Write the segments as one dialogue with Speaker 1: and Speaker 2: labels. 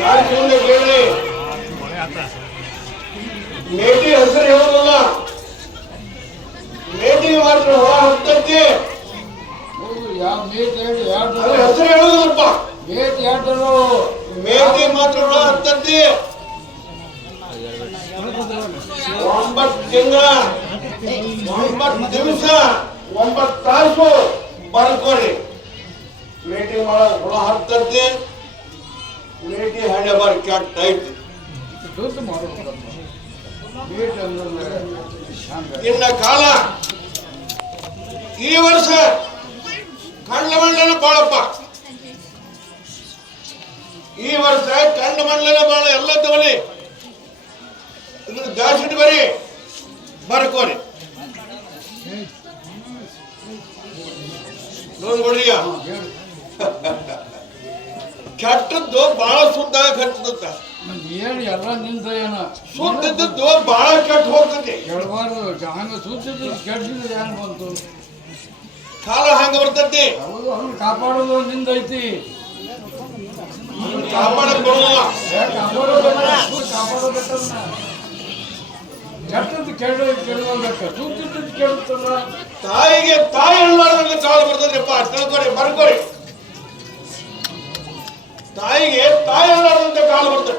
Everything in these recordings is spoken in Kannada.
Speaker 1: ಕಾಳಜಿ ಮುಂದೆ ಕೇಳಿ. ಮೇಟಿ ಹೆಸರು ಹೇಳೋದಲ್ಲ. ಮೇಟಿ ಮಾತ್ರ ಹೊರ ಹತ್ತಕ್ಕೆ. ಹೆಸರು ಹೇಳೋದಪ್ಪ
Speaker 2: ಮೇಟ್ ಯಾರು
Speaker 1: ಮೇಟಿ ಮಾತ್ರ ಹೊರ ಹತ್ತಕ್ಕೆ. ಒಂಬತ್ತು ತಿಂಗಳ, ಒಂಬತ್ತು ದಿವಸ, ಒಂಬತ್ತು ತಾಸು ಬರ್ಕೋರಿ ಮೇಟಿ ಮಾಡ, ಹುಳ ಹತ್ತಕ್ಕೆ. ಮೇಟಿ ಹಣೆ
Speaker 2: ಮೇಟ್ ಅಂದ್ರೆ ಹಂಗ
Speaker 1: ಇನ್ನ ಕಾಲ ಈ ವರ್ಷ ಕಂಡ ಮಂಡಲ ಬಾಳಪ್ಪ. ಈ ವರ್ಷ ಕಂಡ ಮಂಡಲ ಬಾಳ ಎಲ್ಲ ತಗೊಳ್ಳಿ ಇದ್ರ ಜಾಸ್ತಿ ಬರಿ ಬರ್ಕೋರಿ. ನೋಡ್ಕೊಡ್ರಿಯ ಕೆಟ್ಟದ್ದು ಬಹಳ ಶುದ್ಧ ಕೆಟ್ಟದತ್ತ
Speaker 2: ಏನು ಎಲ್ಲ ನಿಂದ ಏನ
Speaker 1: ಶುದ್ಧದ್ದು ಬಹಳ ಕೆಟ್ಟ ಹೋಗ್ತದೆ.
Speaker 2: ಕೆಡಬಾರ್ದು ಹಂಗ ಸುದ್ದಿದ್ದು ಕೆಟ್ಟದ್ದು ಏನು ಬಂತು?
Speaker 1: ಕಾಲ ಹಂಗ ಬರ್ತೈತಿ
Speaker 2: ಹೌದು ಅವ್ನು ಕಾಪಾಡೋದು ನಿಂದ ಐತಿ.
Speaker 1: ಕಾಪಾಡಕ್ ಬರೋದಿಲ್ಲ
Speaker 2: ಕೆಟ್ಟದ್ದು ಕೆಡ ಕೆಡಬೇಕು ಸುದ್ದಿದ್ದು ಕೆಡುತ್ತಲ್ಲ
Speaker 1: ತಾಯಿಗೆ ತಾಯಿ ಹೇಳಲಾರ್ದಂತ ಕಾಲ ಬರ್ತದ್ರಿಪ್ಪ ತಾಯಿಗೆ ತಾಯಿ ಹೇಳಲಾರ್ದಂತ ಕಾಲ ಬರ್ತದೆ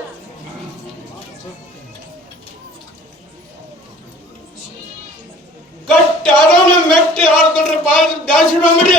Speaker 1: ಕಟ್ಟಿ ಆಡೋಣ ಮೆಟ್ಟಿ ಆಡ್ಕೊಂಡ್ರೆ ಜಾಸ್ತಿ ಮಾಡ್ಬಿಡಿ